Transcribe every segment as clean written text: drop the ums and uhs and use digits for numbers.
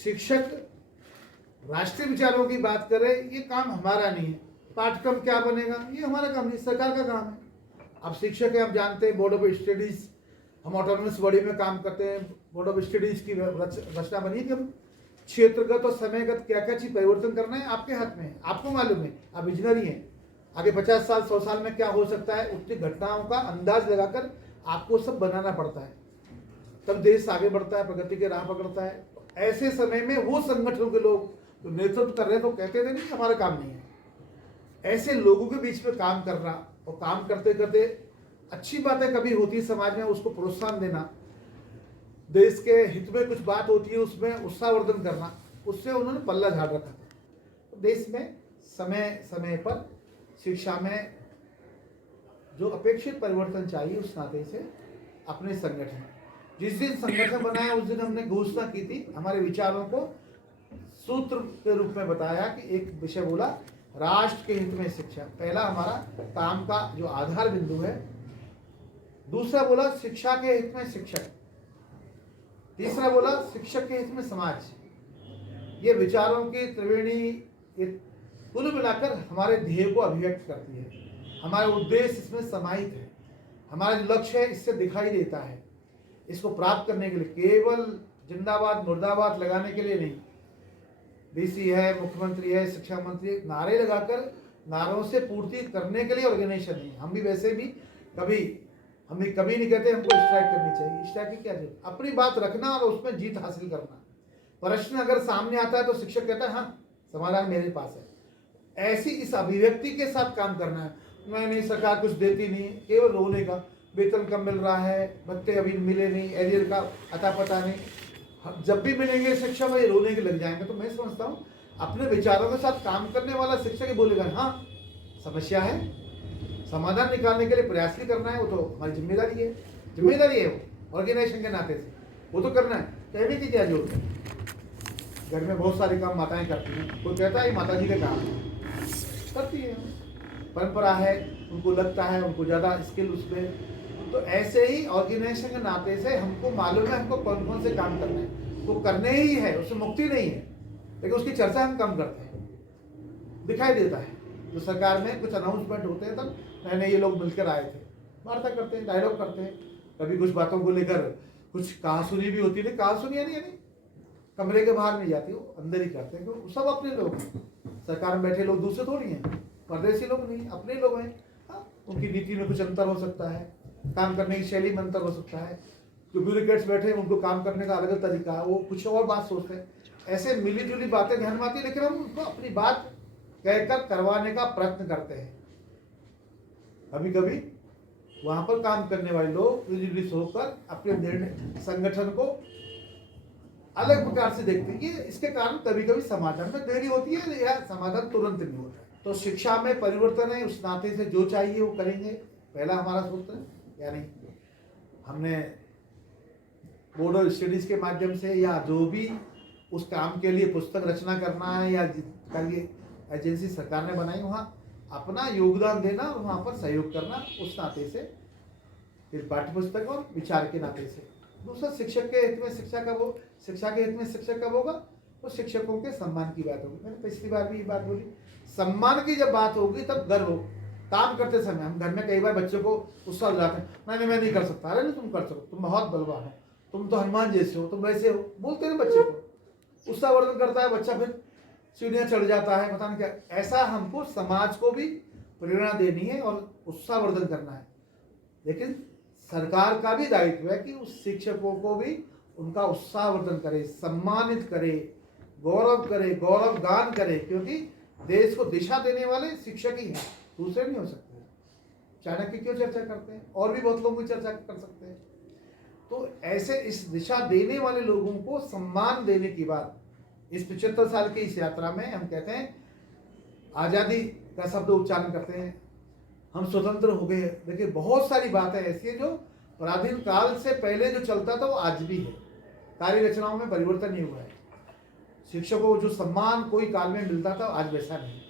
शिक्षक राष्ट्रीय विचारों की बात करे, ये काम हमारा नहीं है। पाठ्यक्रम क्या बनेगा, ये हमारा काम नहीं, सरकार का काम है। अब शिक्षक है, हम जानते हैं बोर्ड ऑफ स्टडीज, हम ऑटोनोमस बॉडी में काम करते हैं। बोर्ड ऑफ स्टडीज की रचना बनी कि हम क्षेत्रगत और समयगत क्या क्या चीज परिवर्तन करना है, आपके हाथ में है, आपको मालूम है, आप विजनरी हैं। आगे 50 साल 100 साल में क्या हो सकता है, उतनी घटनाओं का अंदाज लगाकर आपको सब बनाना पड़ता है, तब देश आगे बढ़ता है, प्रगति के राह पकड़ता है। ऐसे समय में वो संगठनों के लोग जो नेतृत्व कर रहे हैं तो कहते थे नहीं हमारा काम नहीं है। ऐसे लोगों के बीच में काम करना और काम करते करते अच्छी बातें कभी होती है समाज में, उसको प्रोत्साहन देना, देश के हित में कुछ बात होती है उसमें उत्साहवर्धन करना, उससे उन्होंने पल्ला झाड़ रखा था। तो देश में समय समय पर शिक्षा में जो अपेक्षित परिवर्तन चाहिए उस नाते से अपने संगठन, जिस दिन संगठन बनाया उस दिन हमने घोषणा की थी, हमारे विचारों को सूत्र के रूप में बताया कि एक विषय बोला राष्ट्र के हित में शिक्षा, पहला हमारा काम का जो आधार बिंदु है। दूसरा बोला शिक्षा के हित में शिक्षक, तीसरा बोला शिक्षक के हित में समाज। ये विचारों की त्रिवेणी कुल मिलाकर हमारे ध्येय को अभिव्यक्त करती है। हमारा उद्देश्य इसमें समाहित है, हमारा जो लक्ष्य है इससे दिखाई देता है। इसको प्राप्त करने के लिए केवल जिंदाबाद मुर्दाबाद लगाने के लिए नहीं, डीसी है, मुख्यमंत्री है, शिक्षा मंत्री, नारे लगाकर नारों से पूर्ति करने के लिए ऑर्गेनाइजेशन नहीं। हम भी वैसे भी हम कभी नहीं कहते हमको स्ट्राइक करनी चाहिए, स्ट्राइक की क्या जरूरत, अपनी बात रखना और उसमें जीत हासिल करना। प्रश्न अगर सामने आता है तो शिक्षक कहता है हाँ समाधान मेरे पास है, ऐसी इस अभिव्यक्ति के साथ काम करना है। नहीं सरकार कुछ देती नहीं, केवल रोने का, वेतन कम मिल रहा है, भत्ते अभी मिले नहीं, एरियर का अता पता नहीं, जब भी मिलेंगे शिक्षा में रोने के लग जाएंगे। तो मैं समझता हूँ अपने विचारों के साथ काम करने वाला शिक्षक ही बोलेगा हाँ समस्या है, समाधान निकालने के लिए प्रयास भी करना है, वो तो हमारी जिम्मेदारी है वो ऑर्गेनाइजेशन के नाते से वो तो करना है। कहने की क्या जरूरत है, घर में बहुत सारे काम माताएं करती हैं, कोई कहता है माता जी का काम करती है, परंपरा है, उनको लगता है उनको ज़्यादा स्किल उसमें। तो ऐसे ही ऑर्गेनाइजेशन के नाते से हमको मालूम है हमको कौन कौन से काम करने हैं, वो करने ही है, उससे मुक्ति नहीं है, लेकिन उसकी चर्चा हम कम करते हैं। दिखाई देता है जो सरकार में कुछ अनाउंसमेंट होते हैं तब नए ये लोग मिलकर आए थे, वार्ता करते हैं, डायलॉग करते हैं, कभी कुछ बातों को लेकर कुछ कहासुनी भी होती है। कहासुनी यानी कमरे के बाहर नहीं जाती, वो अंदर ही करते हैं, क्योंकि सब अपने लोग हैं। सरकार में बैठे लोग दूसरे थोड़ी हैं, परदेशी लोग नहीं, अपने लोग हैं। हाँ, उनकी नीति में कुछ अंतर हो सकता है, काम करने की शैली में अंतर हो सकता है, जो ब्यूरोक्रेट्स बैठे हैं उनको काम करने का अलग तरीका है, वो कुछ और बात सोचते हैं। ऐसे मिली जुली बातें ध्यान में आती है, लेकिन हम उनको अपनी बात कहकर करवाने का प्रयत्न करते हैं। कभी कभी वहां पर काम करने वाले लोग प्रिजुडिस होकर अपने निर्णय संगठन को अलग प्रकार से देखते हैं। ये इसके कारण कभी कभी समाधान में देरी होती है या समाधान तुरंत नहीं होता है। तो शिक्षा में परिवर्तन है, उस नाते से जो चाहिए वो करेंगे, पहला हमारा सूत्र है। यानी हमने बोर्ड ऑफ स्टडीज के माध्यम से या जो भी उस काम के लिए पुस्तक रचना करना है या जितनी एजेंसी सरकार ने बनाई वहाँ अपना योगदान देना और वहाँ पर सहयोग करना, उस नाते से फिर पाठ्य पुस्तक और विचार के नाते से। दूसरा शिक्षक के हित में शिक्षा के हित में शिक्षक कब होगा, तो शिक्षकों के सम्मान की बात होगी। मैंने पिछली बार भी ये बात बोली, सम्मान की जब बात होगी तब गर्व हो। काम करते समय हम घर में कई बार बच्चों को उत्साह दिलाते हैं, मैं नहीं कर सकता, अरे नहीं तुम कर सकते, तुम बहुत बलवान हो, तुम तो हनुमान जैसे हो, तुम वैसे हो, बोलते हैं बच्चे को, उत्साहवर्धन करता है बच्चा, फिर सीढ़ियाँ चढ़ जाता है, पता नहीं क्या। ऐसा हमको समाज को भी प्रेरणा देनी है और उत्साहवर्धन करना है, लेकिन सरकार का भी दायित्व है कि उस शिक्षकों को भी उनका उत्साहवर्धन करे, सम्मानित करे, गौरव करे, गौरव गान करे, क्योंकि देश को दिशा देने वाले शिक्षक ही हैं, दूसरे नहीं हो सकते। चाणक्य क्यों चर्चा करते हैं, और भी बहुत लोगों की चर्चा कर सकते हैं। तो ऐसे इस दिशा देने वाले लोगों को सम्मान देने की बात इस 75 साल की इस यात्रा में हम कहते हैं। आज़ादी का शब्द उच्चारण करते हैं, हम स्वतंत्र हो गए। देखिए बहुत सारी बातें ऐसी है जो पराधीन काल से पहले जो चलता था वो आज भी है, कार्य रचनाओं में परिवर्तन नहीं हुआ है। शिक्षकों को जो सम्मान कोई काल में मिलता था आज वैसा नहीं।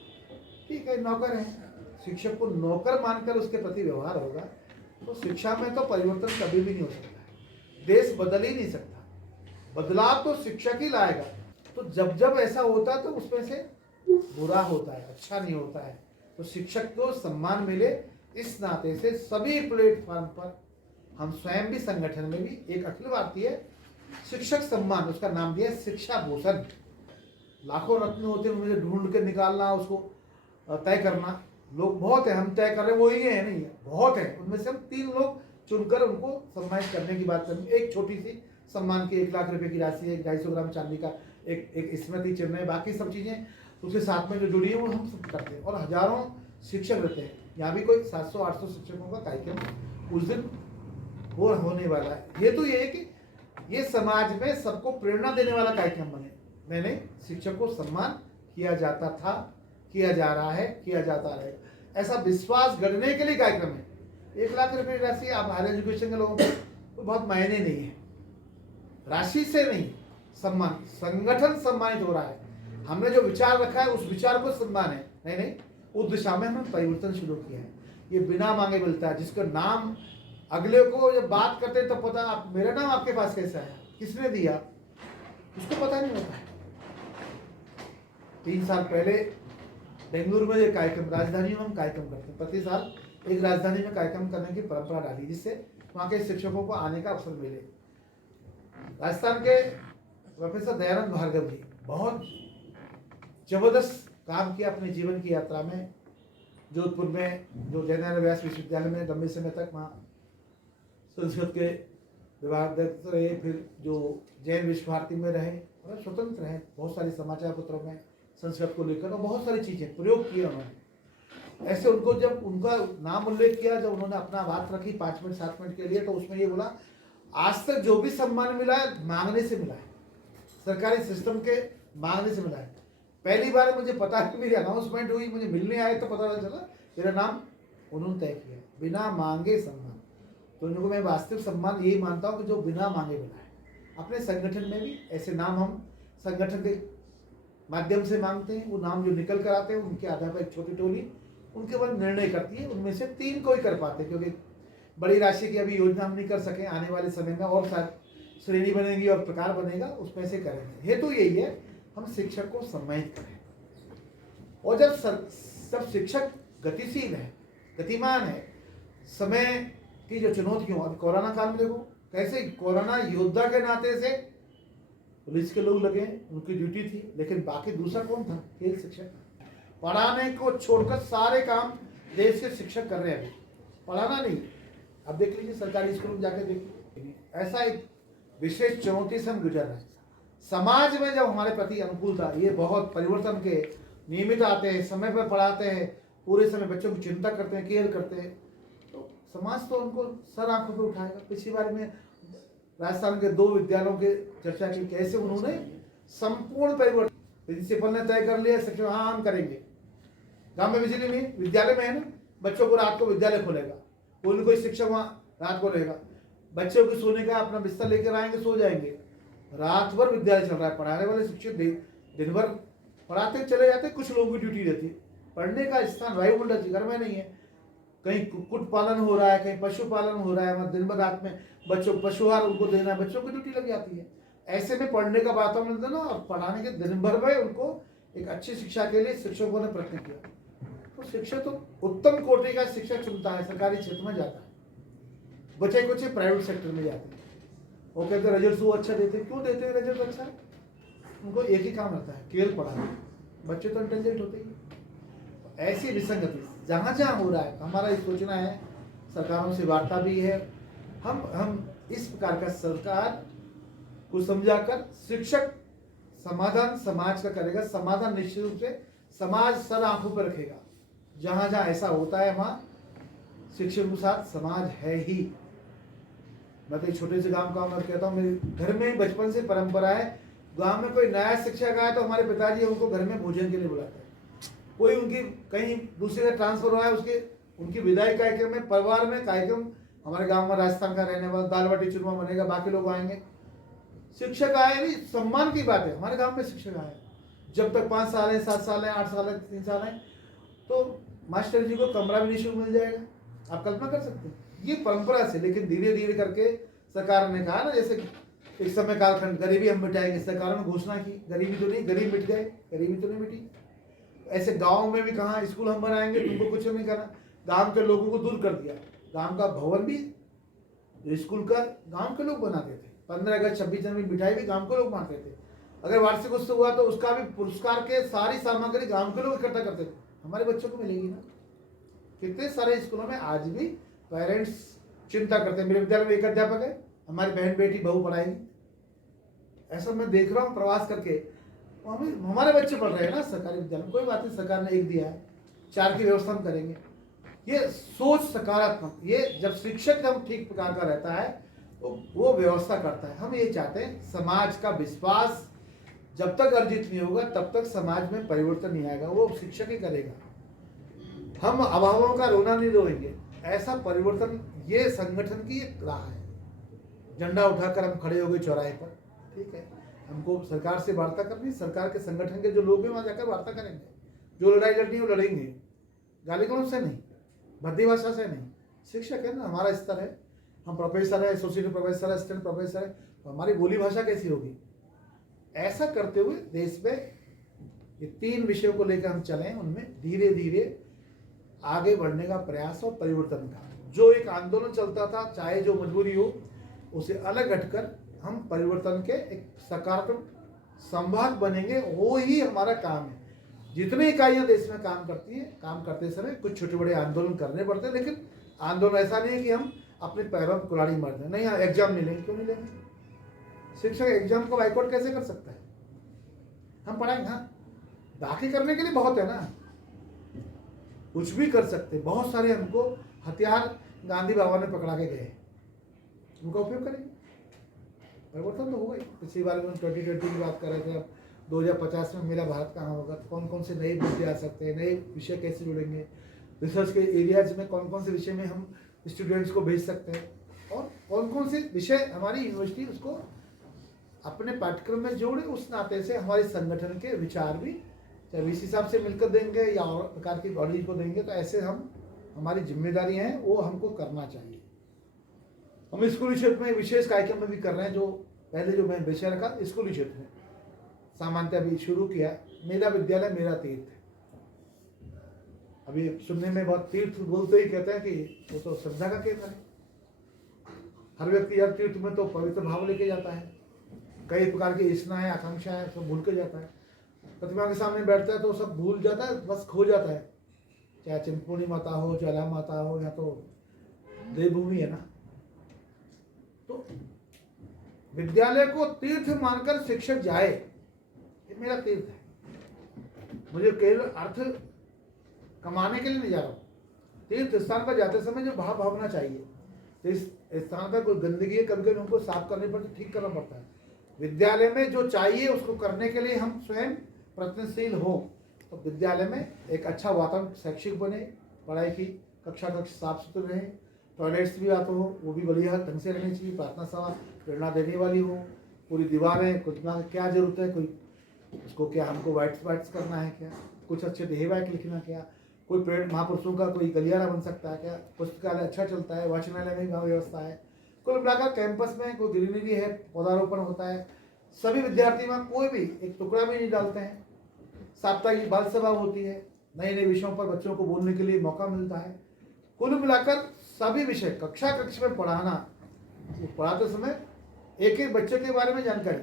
ठीक है, नौकर है, शिक्षक को नौकर मानकर उसके प्रति व्यवहार होगा तो शिक्षा में तो परिवर्तन कभी भी नहीं हो सकता है। देश बदल ही नहीं सकता, बदलाव तो शिक्षक ही लाएगा। तो जब जब ऐसा होता है तो उसमें से बुरा होता है, अच्छा नहीं होता है। तो शिक्षक को सम्मान मिले, इस नाते से सभी प्लेटफॉर्म पर हम स्वयं भी संगठन में भी एक अखिल भारतीय शिक्षक सम्मान, उसका नाम दिया शिक्षा भूषण। लाखों रत्न होते हैं, उनमें से ढूंढ के निकालना, उसको तय करना, लोग बहुत है, हम तय कर रहे हैं वो ही है नहीं है, बहुत है, उनमें से हम 3 लोग चुनकर उनको सम्मानित करने की बात करेंगे। एक छोटी सी सम्मान की 1 लाख रुपए की राशि, 250 ग्राम चांदी का एक स्मृति चिन्ह है, बाकी सब चीज़ें उसके साथ में जो जुड़ी है वो हम सब करते हैं। और हजारों शिक्षक रहते हैं, यहाँ भी कोई 700-800 शिक्षकों का कार्यक्रम उस दिन होने वाला है। ये तो ये है कि ये समाज में सबको प्रेरणा देने वाला कार्यक्रम बने। मैंने शिक्षक को सम्मान किया जाता था, किया जा रहा है, किया जाता रहेगा, ऐसा विश्वास गढ़ने के लिए कार्यक्रम है। 1 लाख रुपए की राशि आप हायर एजुकेशन के लोगों को तो बहुत मायने नहीं है, राशि से नहीं, सम्मान, संगठन सम्मानित हो रहा है। हमने जो विचार रखा है उस विचार को सम्मान है, नहीं नहीं, उस दिशा में हमने परिवर्तन शुरू किया है। ये बिना मांगे मिलता है, जिसका नाम अगले को जब बात करते हैं तो पता, आप मेरा नाम आपके पास कैसा है, किसने दिया, उसको पता नहीं होता है। 3 साल पहले बेंगलुरु में एक कार्यक्रम, राजधानी में हम कार्यक्रम करते हैं, प्रति साल एक राजधानी में कार्यक्रम करने की परंपरा डाली, जिससे वहाँ के शिक्षकों को आने का अवसर मिले। राजस्थान के प्रोफेसर दयानंद भार्गव जी बहुत जबरदस्त काम किया अपने जीवन की यात्रा में। जोधपुर में जो जयनारायण व्यास विश्वविद्यालय में लंबे समय तक वहाँ संस्कृत के विभागाध्यक्ष रहे, फिर जो जैन विश्व भारती में रहे, और स्वतंत्र रहे, बहुत सारी समाचार पत्रों में संस्कृत को लेकर और बहुत सारी चीज़ें प्रयोग किए उन्होंने। ऐसे उनको जब उनका नाम उल्लेख किया, जब उन्होंने अपना बात रखी 5 मिनट 7 मिनट के लिए, तो उसमें ये बोला, आज तक जो भी सम्मान मिला है मांगने से मिला है, सरकारी सिस्टम के मांगने से मिला है। पहली बार मुझे पता है, मेरी अनाउंसमेंट हुई, मुझे मिलने आए तो पता चला मेरा नाम उन्होंने तय किया, बिना मांगे सम्मान। तो उनको मैं वास्तविक सम्मान यही मानता हूँ कि जो बिना मांगे मिला है। अपने संगठन में भी ऐसे नाम हम संगठन के माध्यम से मांगते हैं, वो नाम जो निकल कर आते हैं उनके आधार पर एक छोटी टोली उनके बाद निर्णय करती है, उनमें से 3 को ही कर पाते हैं, क्योंकि बड़ी राशि की अभी योजना हम नहीं कर सके, आने वाले समय में और शायद श्रेणी बनेगी और प्रकार बनेगा, उसमें से करेंगे। हेतु यही है, हम शिक्षक को सम्मानित करें। और जब शिक्षक गतिशील है, गतिमान है, समय की जो चुनौतियों, अब कोरोना काल में देखो कैसे कोरोना योद्धा के नाते से पुलिस के लोग लगे, उनकी ड्यूटी थी, लेकिन बाकी दूसरा कौन था, एक शिक्षक। पढ़ाने को छोड़कर सारे काम देश के शिक्षक कर रहे हैं, अभी पढ़ाना नहीं। अब देख लीजिए सरकारी स्कूल में जाकर देखिए, ऐसा एक विशेष चुनौती से हम गुजर रहे हैं। समाज में जब हमारे प्रति अनुकूलता, ये बहुत परिवर्तन के नियमित आते हैं, समय पर पढ़ाते हैं, पूरे समय बच्चों की चिंता करते हैं, केयर करते हैं, तो समाज तो उनको सर आंखों पे उठाएगा। पिछली बार में राजस्थान के 2 विद्यालयों की चर्चा की, कैसे उन्होंने संपूर्ण परिवर्तन, प्रिंसिपल ने तय कर लिया, शिक्षक हाँ हम करेंगे। गांव में बिजली नहीं, विद्यालय में है ना, बच्चों को रात को विद्यालय खोलेगा, कोई शिक्षक वहाँ रात को रहेगा, बच्चों को सोने का अपना बिस्तर लेकर आएंगे, सो जाएंगे, रात भर विद्यालय चल रहा है। पढ़ाने वाले शिक्षक दिन भर पढ़ाते चले जाते, कुछ लोगों की ड्यूटी रहती है। पढ़ने का स्थान वायुमंडल घर में नहीं है, कहीं कुक्कुट पालन हो रहा है, कहीं पशुपालन हो रहा है, दिन भर रात में बच्चों को पशुहार उनको देना है, बच्चों की ड्यूटी लग जाती है। ऐसे में पढ़ने का वातावरण देना और पढ़ाने के दिन भर में उनको एक अच्छी शिक्षा के लिए शिक्षकों ने प्रयत्न किया। तो शिक्षक तो उत्तम कोटि का शिक्षक चुनता है, सरकारी क्षेत्र में जाता है, बच्चे कुछ प्राइवेट सेक्टर में जाते हैं। वो कहते हैं रिजल्ट वो अच्छा देते, क्यों देते हैं रिजल्ट अच्छा? उनको एक ही काम रहता है, केवल पढ़ाना। बच्चे तो इंटेलिजेंट होते ही। ऐसी विसंगति जहाँ जहाँ हो रहा है, हमारा ये सोचना है, सरकारों से वार्ता भी है, हम इस प्रकार का सरकार को समझाकर शिक्षक समाधान समाज का करेगा। समाधान निश्चित रूप से समाज सर आंखों पर रखेगा। जहाँ जहाँ ऐसा होता है वहाँ शिक्षक के साथ समाज है ही। मैं तो एक छोटे से गांव का मैं कहता हूँ, मेरे घर में बचपन से परंपरा है, गांव में कोई नया शिक्षक आया तो हमारे पिताजी उनको घर में भोजन के लिए बुलाते हैं। कोई उनकी कहीं दूसरी जगह ट्रांसफर हुआ है, उनकी विदाई कार्यक्रम में, परिवार में कार्यक्रम, हमारे गांव में राजस्थान का रहने वाला दाल बाटी चूरमा बनेगा, बाकी लोग आएंगे। शिक्षक आए नहीं, सम्मान की बात है। हमारे गांव में शिक्षक आए, जब तक 5 साल है, 7 साल है, 8 साल है, 3 साल है, तो मास्टर जी को कमरा भी निःशुल्क मिल जाएगा। आप कल्पना कर सकते हैं ये परंपरा से। लेकिन धीरे धीरे करके सरकार ने कहा ना, जैसे इस समय कालखंड गरीबी हम मिटाएंगे, सरकार ने घोषणा की, गरीबी तो नहीं, गरीब मिट गए, गरीबी तो नहीं मिटी। ऐसे गांव में भी कहा स्कूल हम बनाएंगे, तुमको कुछ नहीं करना, गांव के लोगों को दूर कर दिया। गांव का भवन भी जो स्कूल का गांव के लोग बनाते थे, 15 अगस्त 26 जनवरी मिठाई भी गांव के लोग बांटते थे। अगर वार्षिक उत्सव हुआ तो उसका भी पुरस्कार के सारी सामग्री गांव के लोग इकट्ठा करते थे, हमारे बच्चों को मिलेगी ना। कितने सारे स्कूलों में आज भी पेरेंट्स चिंता करते हैं, मेरे विद्यालय में एक अध्यापक है, हमारी बहन बेटी बहू पढ़ाएगी। ऐसा मैं देख रहा हूँ प्रवास करके, हमारे बच्चे पढ़ रहे हैं ना सरकारी विद्यालय में, कोई बात नहीं, सरकार ने एक दिया है, 4 की व्यवस्था हम करेंगे। ये सोच सकारात्मक, ये जब शिक्षक हम ठीक प्रकार का रहता है तो वो व्यवस्था करता है। हम ये चाहते हैं समाज का विश्वास जब तक अर्जित नहीं होगा तब तक समाज में परिवर्तन नहीं आएगा, वो शिक्षक ही करेगा। हम अभावों का रोना नहीं रोएंगे, ऐसा परिवर्तन ये संगठन की एक राह है। झंडा उठाकर हम खड़े हो गए चौराहे पर, ठीक है, हमको सरकार से वार्ता करनी, सरकार के संगठन के जो लोग हैं वहां जाकर वार्ता करेंगे, जो लड़ाई लड़नी है वो लड़ेंगे, गाली गलौज से नहीं, भद्दी भाषा से नहीं। शिक्षक है ना, हमारा स्तर है, हम प्रोफेसर है, एसोसिएट प्रोफेसर है, असिस्टेंट प्रोफेसर है, तो हमारी बोली भाषा कैसी होगी। ऐसा करते हुए देश में ये 3 विषयों को लेकर हम चलें, उनमें धीरे धीरे आगे बढ़ने का प्रयास और परिवर्तन का जो एक आंदोलन चलता था, चाहे जो मजबूरी हो, उसे अलग हटकर हम परिवर्तन के एक सकारात्मक संवाद बनेंगे, वो ही हमारा काम है। जितनी इकाइयां देश में काम करती हैं, काम करते समय कुछ छोटे बड़े आंदोलन करने पड़ते हैं, लेकिन आंदोलन ऐसा नहीं है कि हम अपने पैरों में कुल्हाड़ी मार दें। नहीं, एग्जाम नहीं लेंगे, क्यों नहीं लेंगे? शिक्षक एग्जाम को बाइकआउट कैसे कर सकता है? हम पढ़ाएंगे, हाँ, बाकी करने के लिए बहुत है ना, कुछ भी कर सकते, बहुत सारे हमको हथियार गांधी बाबा ने पकड़ा के गए, उनका उपयोग करेंगे, परिवर्तन तो होगा ही। पिछली बार में 2020 की बात कर रहे थे, अब 2050 में मेरा भारत कहाँ होगा, कौन कौन से नए मुद्दे आ सकते हैं, नए विषय कैसे जुड़ेंगे, रिसर्च के एरियाज में कौन कौन से विषय में हम स्टूडेंट्स को भेज सकते हैं, और कौन कौन से विषय हमारी यूनिवर्सिटी उसको अपने पाठ्यक्रम में जोड़े। उस नाते से हमारे संगठन के विचार भी चाहे इस हिसाब से मिलकर देंगे या और प्रकार की बॉडी को देंगे, तो ऐसे हम हमारी जिम्मेदारी है वो हमको करना चाहिए। हम स्कूली क्षेत्र में विशेष कार्यक्रम में भी कर रहे हैं, जो पहले जो मैं विषय रखा स्कूली क्षेत्र में सामान्यतः अभी शुरू किया, मेरा विद्यालय मेरा तीर्थ। अभी सुनने में बहुत तीर्थ बोलते ही कहते हैं कि वो तो श्रद्धा का केंद्र है, हर व्यक्ति हर तीर्थ में तो पवित्र भाव लेके जाता है, कई प्रकार की इच्छाएं आकांक्षाएं सब भूल के जाता है, प्रतिमा के सामने बैठता है तो सब भूल जाता है, बस खो जाता है, चाहे चिंतपूर्णी माता हो, ज्वाला माता हो, या तो देवभूमि है ना। तो विद्यालय को तीर्थ मानकर शिक्षक जाए, ये मेरा तीर्थ है। मुझे केवल अर्थ कमाने के लिए नहीं जा रहा हूँ, तीर्थ स्थान पर जाते समय जो भाव भावना चाहिए, तो इस स्थान पर कोई गंदगी है, कभी कभी हमको साफ करनी पड़ती है, ठीक करना पड़ता है। विद्यालय में जो चाहिए उसको करने के लिए हम स्वयं प्रयत्नशील हो, तो विद्यालय में एक अच्छा वातावरण शैक्षिक बने, पढ़ाई की कक्षा कक्ष साफ सुथरे रहे, टॉयलेट्स भी आते हो वो भी बढ़िया ढंग से रहनी चाहिए, प्रार्थना सभा प्रेरणा देने वाली हो, पूरी दीवारें, कुछ ना क्या जरूरत है, कोई उसको क्या हमको वाइट्स करना है क्या, कुछ अच्छे ध्येय वाक्य लिखना क्या, कोई प्रेरणा महापुरुषों का कोई गलियारा बन सकता है क्या, पुस्तकालय अच्छा चलता है, वाचनालय में भी व्यवस्था है, कुल मिलाकर कैंपस में कोई ग्रीनरी है, पौधारोपण होता है, सभी विद्यार्थी वहाँ कोई भी एक टुकड़ा भी नहीं डालते हैं, साप्ताहिक बाल सभा होती है, नए नए विषयों पर बच्चों को बोलने के लिए मौका मिलता है। कुल मिलाकर सभी विषय कक्षा कक्ष में पढ़ाना, पढ़ाते समय एक एक बच्चे के बारे में जानकारी,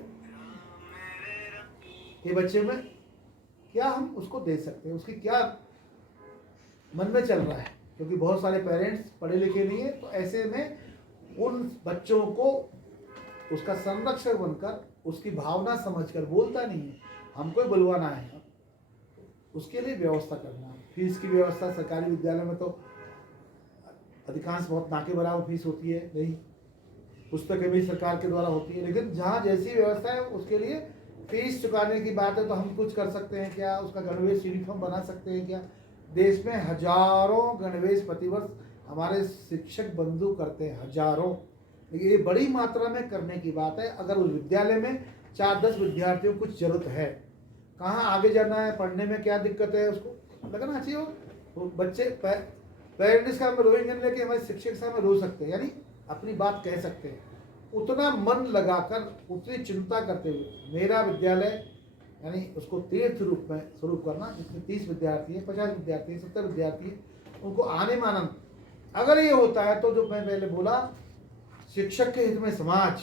ये बच्चे में क्या हम उसको दे सकते हैं, उसकी क्या मन में चल रहा है, क्योंकि बहुत सारे पेरेंट्स पढ़े लिखे नहीं है, तो ऐसे में उन बच्चों को उसका संरक्षक बनकर उसकी भावना समझकर बोलता नहीं है, हमको ही बुलवाना है, उसके लिए व्यवस्था करना। फीस की व्यवस्था सरकारी विद्यालय में तो अधिकांश बहुत नाके बराबर फीस होती है, नहीं, पुस्तकें भी सरकार के द्वारा होती है, लेकिन जहाँ जैसी व्यवस्था है उसके लिए फीस चुकाने की बात है, तो हम कुछ कर सकते हैं क्या, उसका गणवेश यूनिफॉर्म बना सकते हैं क्या। देश में हजारों गणवेश प्रतिवर्ष हमारे शिक्षक बंधु करते हैं, हजारों, लेकिन ये बड़ी मात्रा में करने की बात है। अगर उस विद्यालय में 4-10 विद्यार्थियों को कुछ जरूरत है, कहाँ आगे जाना है, पढ़ने में क्या दिक्कत है, उसको लगना चाहिए। वो बच्चे पेरेंट्स का हमें रोएंगे, लेकिन हमारे शिक्षक से हमें रो सकते हैं, यानी अपनी बात कह सकते हैं, उतना मन लगाकर, उतनी चिंता करते हुए मेरा विद्यालय यानी उसको तीर्थ रूप में स्वरूप करना, जिसमें 30 विद्यार्थी है, 50 विद्यार्थी है, 70 विद्यार्थी है, उनको आने में आनंद। अगर ये होता है तो जो मैं पहले बोला, शिक्षक के हित में समाज,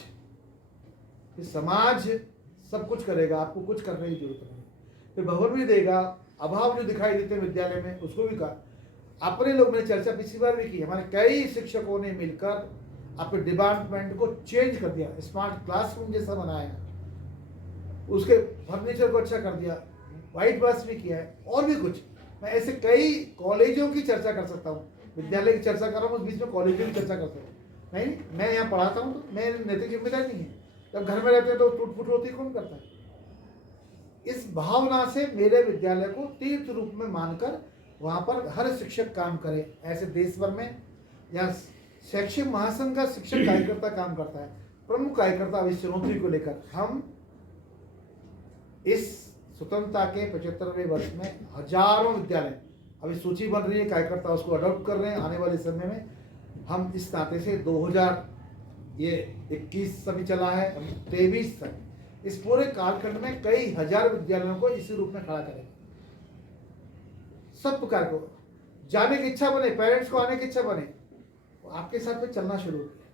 कि समाज सब कुछ करेगा, आपको कुछ करने की जरूरत नहीं। फिर भवन भी देगा, अभाव जो दिखाई देते हैं विद्यालय में उसको भी कहा। अपने लोग, मैंने चर्चा पिछली बार भी की, हमारे कई शिक्षकों ने मिलकर अपने डिपार्टमेंट को चेंज कर दिया, स्मार्ट क्लासरूम जैसा बनाया, उसके फर्नीचर को अच्छा कर दिया, वाइट वाश भी किया है, और भी कुछ। मैं ऐसे कई कॉलेजों की चर्चा कर सकता हूँ, विद्यालय की चर्चा कर रहा हूँ, उस बीच में कॉलेजों की चर्चा कर सकता हूँ। नहीं, मैं यहाँ पढ़ाता हूँ तो मैं नैतिक जिम्मेदारी नहीं है। जब घर में रहते हैं तो टूट फूट होती कौन करता है? इस भावना से मेरे विद्यालय को तीर्थ रूप में मानकर वहाँ पर हर शिक्षक काम करे। ऐसे देश भर में या शैक्षिक महासंघ का शिक्षक कार्यकर्ता काम करता है, प्रमुख कार्यकर्ता अभी चुनौती को लेकर। हम इस स्वतंत्रता के 75वें वर्ष में हजारों विद्यालय, अभी सूची बन रही है, कार्यकर्ता उसको अडॉप्ट कर रहे हैं। आने वाले समय में हम इस नाते से 2021 अभी चला है, 23 तक, इस पूरे कालखंड में कई हजार विद्यालयों को इसी रूप में खड़ा करेंगे। सब प्रकार को जाने की इच्छा बने, पेरेंट्स को आने की इच्छा बने, वो आपके साथ में चलना शुरू किया।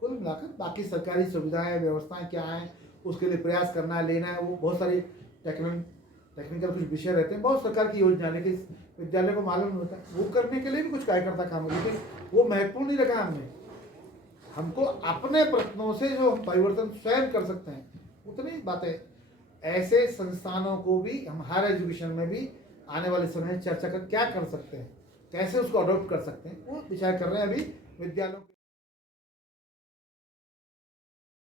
कुल मिलाकर बाकी सरकारी सुविधाएं, व्यवस्थाएं क्या हैं, उसके लिए प्रयास करना है, लेना है, वो बहुत सारी टेक्निकल कुछ विषय रहते हैं, बहुत सरकार की योजना, लेकिन विद्यालय को मालूम नहीं होता, वो करने के लिए भी कुछ कार्यकर्ता काम होते, लेकिन वो महत्वपूर्ण नहीं रखा हमने। हमको अपने प्रश्नों से जो हम परिवर्तन स्वयं कर सकते हैं, उतनी बातें। ऐसे संस्थानों को भी हम हायर एजुकेशन में भी आने वाले समय चर्चा कर क्या कर सकते हैं, कैसे उसको अडॉप्ट कर सकते हैं, वो विचार कर रहे हैं अभी विद्यालयों